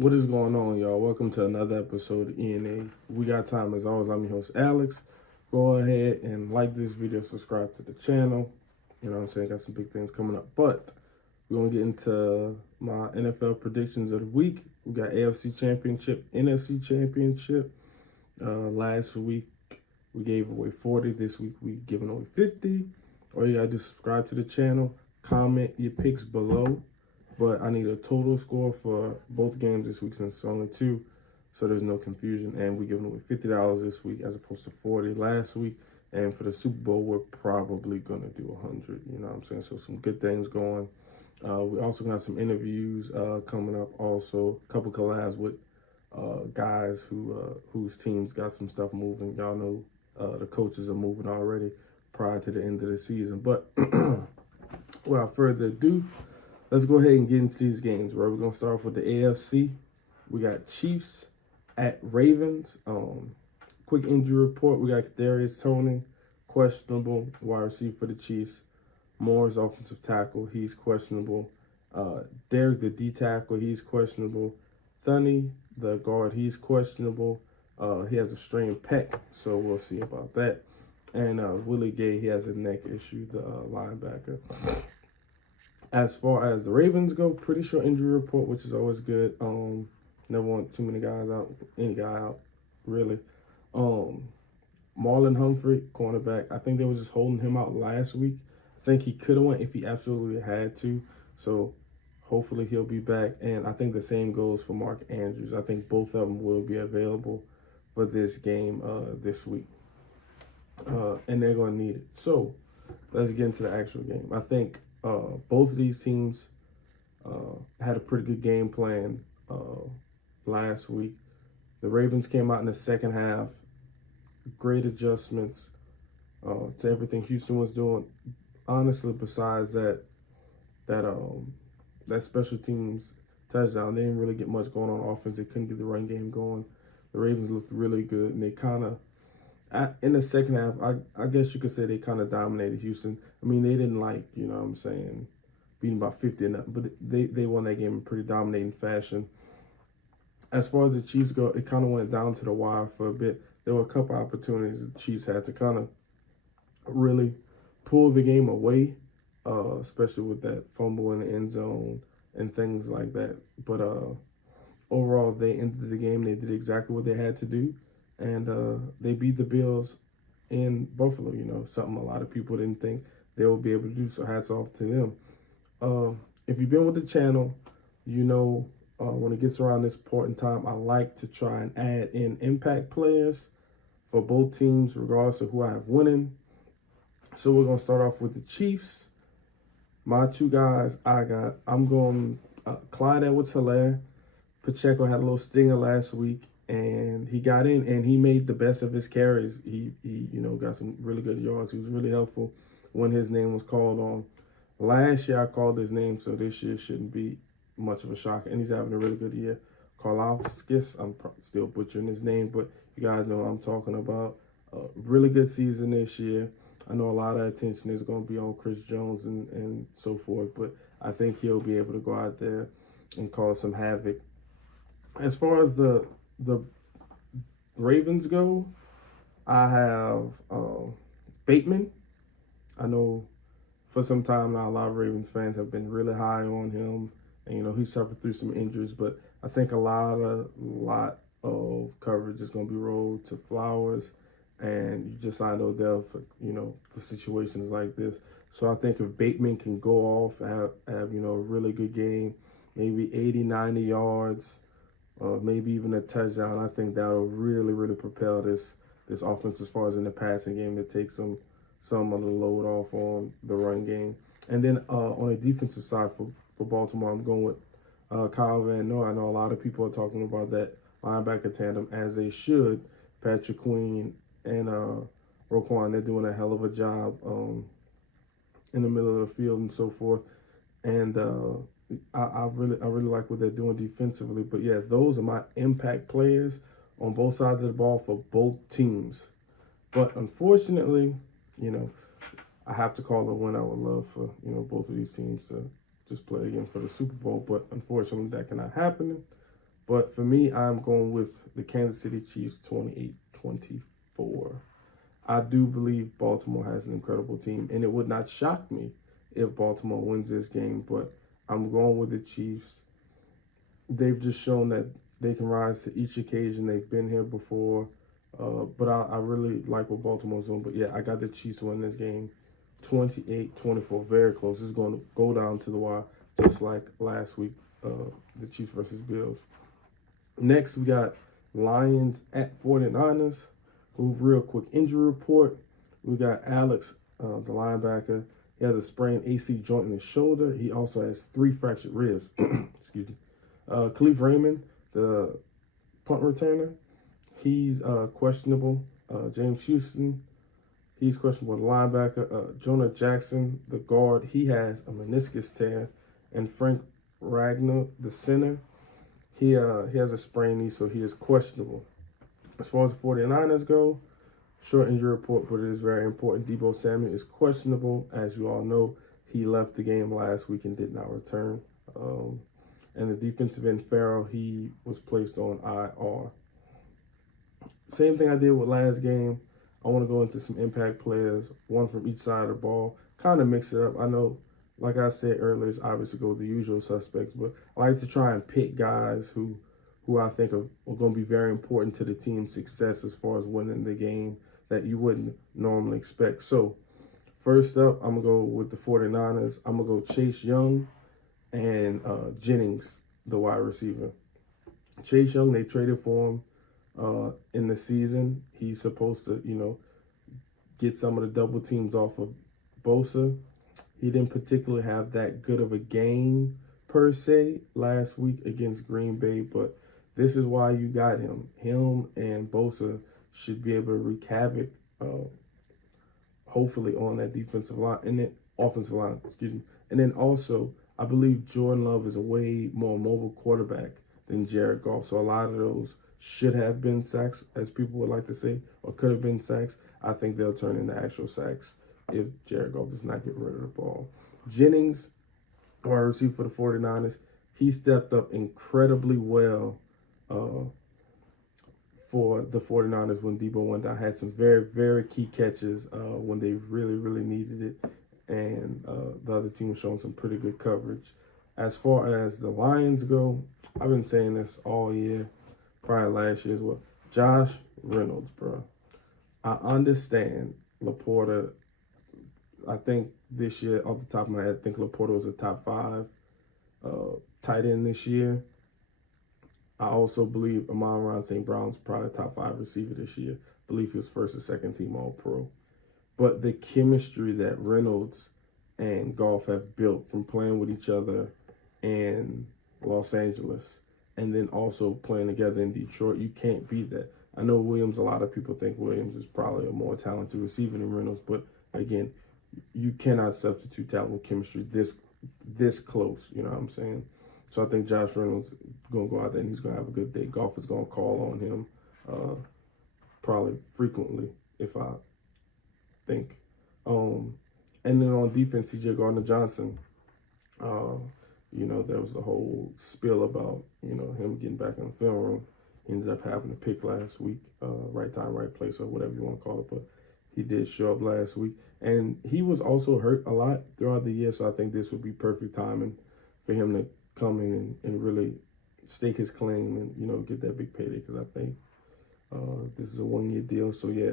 What is going on, y'all? Welcome to another episode of ENA. We got time as always. I'm your host, Alex. Go ahead and like this video, subscribe to the channel. You know what I'm saying? Got some big things coming up. But we're going to get into my NFL predictions of the week. We got AFC Championship, NFC Championship. Last week, we gave away 40. This week, we giving away 50. All you got to do is subscribe to the channel. Comment your picks below. But I need a total score for both games this week since it's only two, so there's no confusion. And we're giving away $50 this week as opposed to 40 last week. And for the Super Bowl, we're probably going to do 100, you know what I'm saying? So some good things going. We also got some interviews coming up also. A couple collabs with guys whose teams got some stuff moving. Y'all know the coaches are moving already prior to the end of the season. But without further ado, let's go ahead and get into these games, bro. We're going to start off with the AFC. We got Chiefs at Ravens. Quick injury report. We got Kadarius Toney, questionable, wide receiver for the Chiefs. Moore's offensive tackle, he's questionable. Derek, the D tackle, he's questionable. Thuney, the guard, he's questionable. He has a strained pec, so we'll see about that. And Willie Gay, he has a neck issue, the linebacker. As far as the Ravens go, pretty short injury report, which is always good. Never want too many guys out, any guy out, really. Marlon Humphrey, cornerback, I think they were just holding him out last week. I think he could have went if he absolutely had to. So hopefully he'll be back. And I think the same goes for Mark Andrews. I think both of them will be available for this game this week. And they're going to need it. So let's get into the actual game. I think both of these teams had a pretty good game plan last week. The Ravens came out in the second half. Great adjustments to everything Houston was doing. Honestly, besides that special teams touchdown, they didn't really get much going on offense. They couldn't get the run game going. The Ravens looked really good, and they kind of, in the second half, I guess you could say they kind of dominated Houston. I mean, they didn't you know what I'm saying, beating by 50 and nothing, but they won that game in pretty dominating fashion. As far as the Chiefs go, it kind of went down to the wire for a bit. There were a couple opportunities the Chiefs had to kind of really pull the game away, especially with that fumble in the end zone and things like that. But overall, they ended the game. They did exactly what they had to do. And they beat the Bills in Buffalo, you know, something a lot of people didn't think they would be able to do, so hats off to them. If you've been with the channel, you know when it gets around this point in time, I like to try and add in impact players for both teams, regardless of who I have winning. So we're going to start off with the Chiefs. My two guys I'm going Clyde Edwards-Helaire. Pacheco had a little stinger last week, and he got in and he made the best of his carries. He you know, got some really good yards. He was really helpful when his name was called on. Last year I called his name, so this year shouldn't be much of a shock. And he's having a really good year. Karlaftis, I'm still butchering his name, but you guys know what I'm talking about. Really good season this year. I know a lot of attention is going to be on Chris Jones and so forth, but I think he'll be able to go out there and cause some havoc. As far as the Ravens go, I have Bateman. I know for some time now a lot of Ravens fans have been really high on him, and you know he suffered through some injuries, but I think a lot of coverage is going to be rolled to Flowers, and you just signed Odell for for situations like this. So I think if Bateman can go off, have you know a really good game, maybe 80, 90 yards. Maybe even a touchdown, I think that'll really propel this offense as far as in the passing game to take some of the load off on the run game. And then on the defensive side for Baltimore, I'm going with Kyle Van Noy. I know a lot of people are talking about that linebacker tandem, as they should. Patrick Queen and Roquan, they're doing a hell of a job in the middle of the field and so forth. And I really like what they're doing defensively. But yeah, those are my impact players on both sides of the ball for both teams. But unfortunately, you know, I have to call it a win. I would love for, you know, both of these teams to just play again for the Super Bowl. But unfortunately, that cannot happen. But for me, I'm going with the Kansas City Chiefs 28-24. I do believe Baltimore has an incredible team, and it would not shock me if Baltimore wins this game, but I'm going with the Chiefs. They've just shown that they can rise to each occasion. They've been here before, but I really like what Baltimore's doing. But yeah, I got the Chiefs win this game 28-24, very close. It's going to go down to the wire, just like last week, the Chiefs versus Bills. Next, we got Lions at 49ers. Real quick injury report. We got Alex, the linebacker. He has a sprained AC joint in his shoulder. He also has 3 fractured ribs. Excuse me. Khalif Raymond, the punt returner, he's questionable. James Houston, he's questionable. The linebacker, Jonah Jackson, the guard, he has a meniscus tear. And Frank Ragnar, the center, he has a sprained knee, so he is questionable. As far as the 49ers go, short injury report, but it is very important. Deebo Samuel is questionable. As you all know, he left the game last week and did not return. And the defensive end, Farrell, he was placed on IR. Same thing I did with last game. I want to go into some impact players, one from each side of the ball, kind of mix it up. I know, like I said earlier, it's obvious to go with the usual suspects, but I like to try and pick guys who I think are going to be very important to the team's success as far as winning the game that you wouldn't normally expect. So, first up, I'm going to go with the 49ers. I'm going to go Chase Young and Jennings, the wide receiver. Chase Young, they traded for him in the season. He's supposed to, get some of the double teams off of Bosa. He didn't particularly have that good of a game, per se, last week against Green Bay, but this is why you got him. Him and Bosa should be able to wreak havoc, hopefully, on that defensive line and then offensive line, And then also, I believe Jordan Love is a way more mobile quarterback than Jared Goff. So a lot of those should have been sacks, as people would like to say, or could have been sacks. I think they'll turn into actual sacks if Jared Goff does not get rid of the ball. Jennings, wide receiver for the 49ers, he stepped up incredibly well for the 49ers when Deebo went down. Had some very, very key catches when they really, really needed it. And the other team was showing some pretty good coverage. As far as the Lions go, I've been saying this all year, probably last year as well. Josh Reynolds, bro. I understand Laporta. I think this year, off the top of my head, I think Laporta was a top 5 tight end this year. I also believe Amon-Ra St. Brown's probably a top 5 receiver this year. I believe he was first or second team All-Pro. But the chemistry that Reynolds and Goff have built from playing with each other in Los Angeles and then also playing together in Detroit, you can't beat that. I know Williams, a lot of people think Williams is probably a more talented receiver than Reynolds, but again, you cannot substitute talent with chemistry this close, you know what I'm saying? So I think Josh Reynolds is going to go out there and he's going to have a good day. Goff is going to call on him probably frequently, if I think. And then on defense, C.J. Gardner-Johnson, there was the whole spill about, him getting back in the film room. He ended up having a pick last week, right time, right place, or whatever you want to call it. But he did show up last week. And he was also hurt a lot throughout the year, so I think this would be perfect timing for him to come in and really stake his claim and, get that big payday, because I think this is a one-year deal. So, yeah,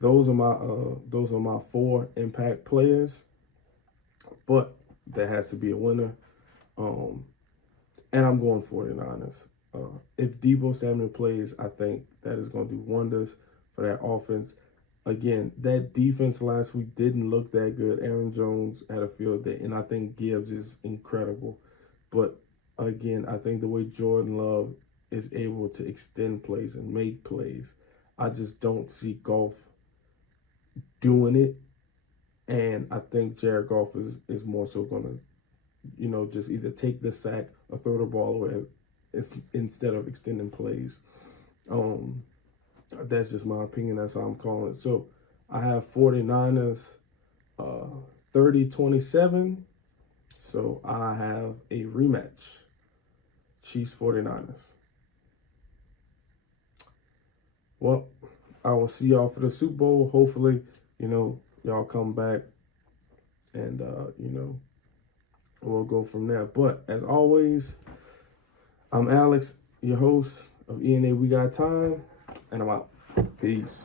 those are my 4 impact players. But there has to be a winner. And I'm going 49ers. If Deebo Samuel plays, I think that is going to do wonders for that offense. Again, that defense last week didn't look that good. Aaron Jones had a field day, and I think Gibbs is incredible. But again, I think the way Jordan Love is able to extend plays and make plays, I just don't see Goff doing it. And I think Jared Goff is more so going to, just either take the sack or throw the ball away instead of extending plays. That's just my opinion. That's how I'm calling it. So I have 49ers 30-27. So I have a rematch. Chiefs 49ers. Well, I will see y'all for the Super Bowl. Hopefully, y'all come back and, we'll go from there. But as always, I'm Alex, your host of ENA We Got Time, and I'm out. Peace.